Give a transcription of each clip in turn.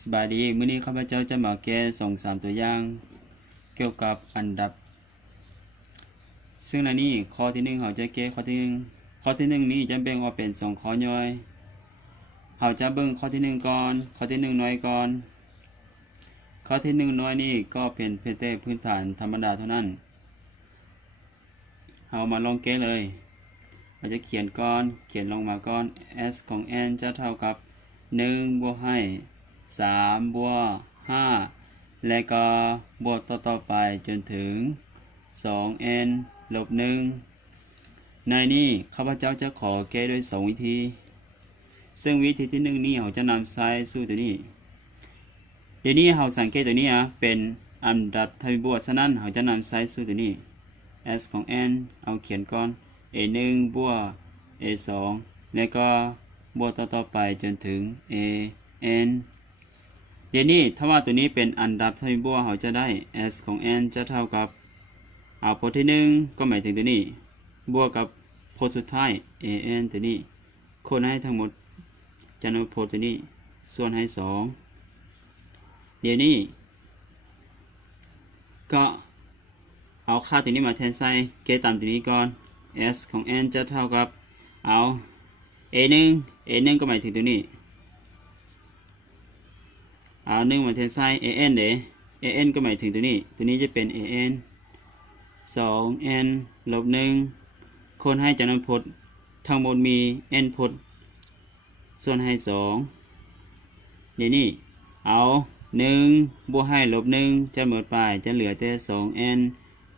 สบายดีมื้อนี้ข้าพเจ้าจะมาแก้2-3ตัวอย่างเกี่ยวกับอันดับซึ่งในนี้ข้อที่1เราจะแก้ข้อที่1นี้จะแบ่งออกเป็น2ข้อย่อยเราจะเบิ่งข้อที่1ก่อนข้อที่1น้อยก่อนข้อที่1น้อยนี้ก็เป็นเพียงแต่พื้นฐานธรรมดาเท่านั้นเรามาลองแก้เลยเราจะเขียนลงมาก่อน s ของ n จะเท่ากับ1บวกให้3บวก5และก็บวกต่อไปจนถึง 2n ลบ1ในนี้ข้าพเจ้าจะขอแก้ด้วย2วิธีซึ่งวิธีที่1นี้เราจะนำใส่สู่ตัวนี้เดี๋ยวนี้เราสังเกตตัวนี้เป็นอันดับทวีบวกฉะนั้นเราจะนำใส่สู่ตัวนี้ s ของ n เอาเขียนก่อน a1 บวก a2 แล้วก็บวกต่อไปจนถึง an เดี๋ยวนี้ถ้าว่าตัวนี้เป็นอันดับทวีบวกเราจะได้ s ของ n จะเท่ากับเอาโพที่1ก็หมายถึงตัวนี้บวกกับโพสุดท้าย an ตัวนี้คูณให้ทั้งหมดจะนำโพตัวนี้ส่วนให้2เดี๋ยวนี้ก็เอาค่าตัวนี้มาแทนใส่เกตามตัวนี้ก่อน s ของ n จะเท่ากับเอา a1 ก็หมายถึงตัวนี้เอา1มาแทนใส่ an an ก็หมายถึงตัวนี้จะเป็น an 2n ลบ1คูณให้จำนวนพจน์ทั้งหมดมี n พจน์ส่วนให้2เดี๋ยวนี้เอา1บวกให้ลบ1จะหมดไปจะเหลือแต่ 2n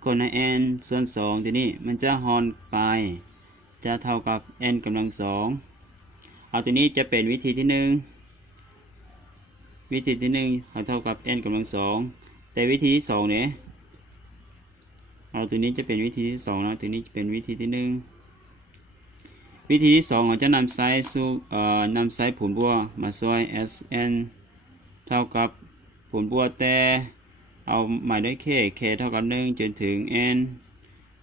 คูณให้ n ส่วน2เดี๋ยวนี้มันจะหารไปจะเท่ากับ n กำลัง2เอาตัวนี้จะเป็นวิธีที่1เท่ากับ n กำลัง2แต่วิธีที่2เนี่ยเอาตัวนี้จะเป็นวิธีที่2นะตัวนี้จะเป็นวิธีที่1วิธีที่2เราจะนำไซส์ผลบัวมาช่วย sn เท่ากับผลบัวแต่เอาหมายด้วย k เท่ากับ1จนถึง n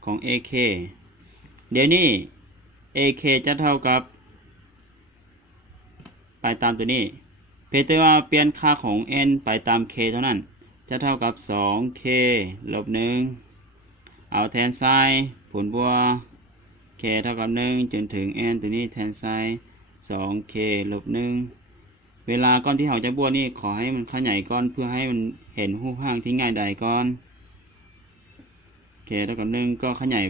ของ ak เดี๋ยวนี้ ak จะเท่ากับไปตามตัวนี้เพียงแต่ว่าเปลี่ยนค่าของ n ไปตาม k เท่านั้นจะเท่ากับ 2k ลบ1เอาแทนไซน์ผลบัว k เท่ากับ1จนถึง n ตัวนี้แทนไซน์ 2k ลบ1เวลาก้อนที่เราจะบวกนี่ขอให้มันขยายก้อนเพื่อให้มันเห็นรูปร่างที่ง่ายใดก้อน k เท่ากับ1ก็ขยาย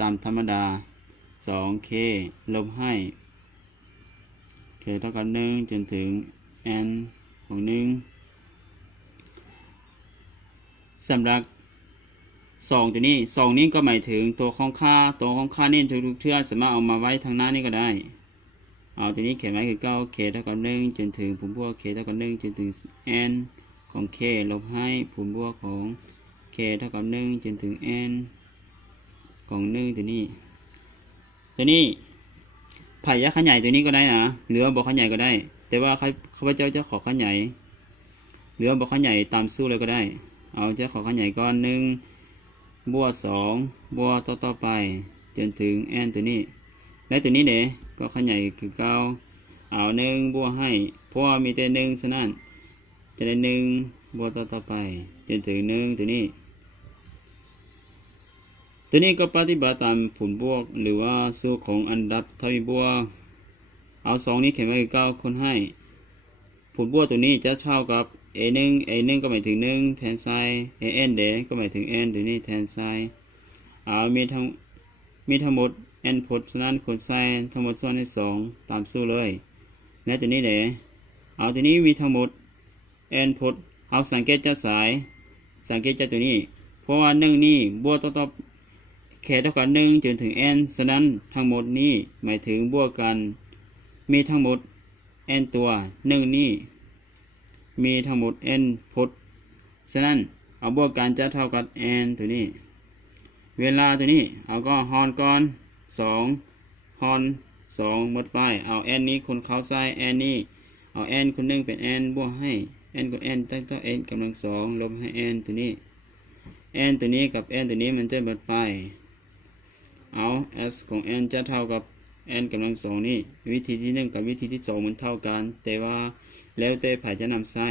ตามธรรมดา 2k ลบให้ k เท่ากับ1จนถึง n ของ1สำหรับ2ตัวนี้2นี้ก็หมายถึงตัวของค่านี่ทุกเทื่อสามารถเอามาไว้ทางหน้านี้ก็ได้เอาตัวนี้เขียนไว้คือ9 k เท่ากับ1จนถึงผลบวก k เท่ากับ1จนถึง n ของ k ลบให้ผลบวกของ k เท่ากับ1จนถึง n ของ1ตัวนี้ไผ่ยักษ์ขยายตัวนี้ก็ได้นะหรือบอกขยายก็ได้แต่ว่าข้าพเจ้าจะขอขยายหรือบอกขยายตามสู้เลยก็ได้เอาจะขอขยายก้อน1บวก2บวกต่อไปจนถึง n ตัวนี้และตัวนี้เนี่ยก็ขยายคือ9เอา1บวกให้เพราะว่ามีแต่1ฉะนั้นจะได้1บวกต่อไปจนถึง1ตัวนี้ก็ปฏิบัติตามผลบวกหรือว่าสูตรของอันดับทวีบวกเอา2นี้เขียนไว้คือ9คูณให้ผลบวกตัวนี้จะเท่ากับ a1 ก็หมายถึง1แทนไซน์ an ก็หมายถึง n ตัวนี้แทนไซน์เอามีทั้งหมด n พจน์ฉะนั้นคูณไซน์ทั้งหมดส่วนให้2ตามสู้เลยและตัวนี้เอาตัวนี้มีทั้งหมด n พจน์เอาสังเกตจากตัวนี้เพราะว่า1นี้บวกต่อk เท่ากับ1จนถึง n ฉะนั้นทั้งหมดนี้หมายถึงบวกกันมีทั้งหมด n ตัว1นี้มีทั้งหมด n พจน์ฉะนั้นเอาบวกกันจะเท่ากับ n ตัวนี้เวลาตัวนี้เอาก็หารก่อน2หาร2หมดไปเอา n นี้คูณเข้าใส่ n นี้เอา n คูณ1เป็น n บวกให้ n คูณ n ตั้งต่อ n กำลัง2ลบให้ n ตัวนี้ n ตัวนี้กับ n ตัวนี้มันจะหมดไปเอา s ของ n จะเท่ากับ n กำลัง2นี่วิธีที่1กับวิธีที่2มันเท่ากันแต่ว่า แล้วแต่ไผจะนำใช้